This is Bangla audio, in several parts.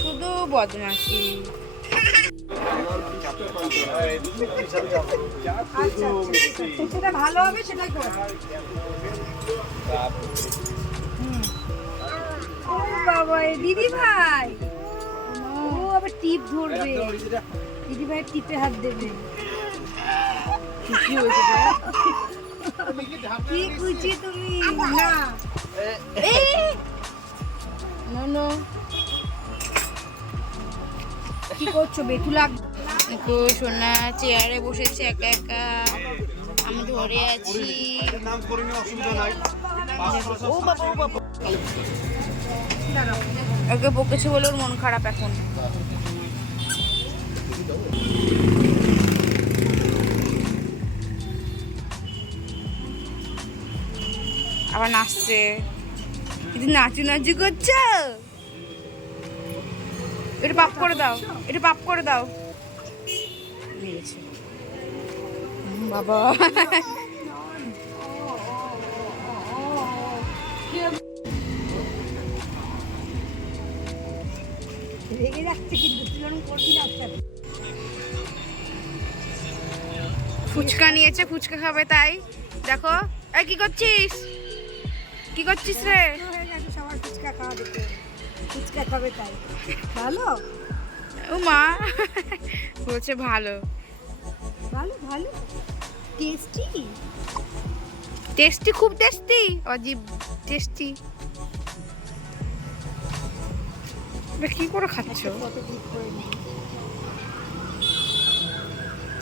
শুধু বদমাশি। সেটা ভালো হবে, সেটা কর। বাবা, দিদি ভাই ও আবার টিপ ধরবে, দিদি ভাই টিপে হাত দেবে। কি হয়েছে? কি খুঁজি তুমি? না নো, কি করছো বেতুলা? তো সোনা চেয়ারে বসেছে একা একা, আমি ধরে আছি। ওকে বকেছে বলে ওর মন খারাপ এখন। আবার নাচছে, কিন্তু নাচু নাচু করছো। এটা পাপ করে দাও, এটা পাপ করে দাও। বাবা রেগে যাচ্ছে কিন্তু তুই ওরকম করবি না। ফুচকা নিয়েছে, ফুচকা খাবে তাই। দেখো, এই কি করছিস, কি করছিস রে? হয়ে গেছে সবার ফুচকা খাওয়া দেখে, ফুচকা খাবে তাই। ভালো ও মা বলছে ভালো। ভালো ভালো, টেস্টি টেস্টি, খুব টেস্টি, অজীব টেস্টি। এটা কি করে খাচ্ছো? কত ঠিক করে নি,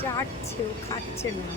চাটছে, ও খাচ্ছে না।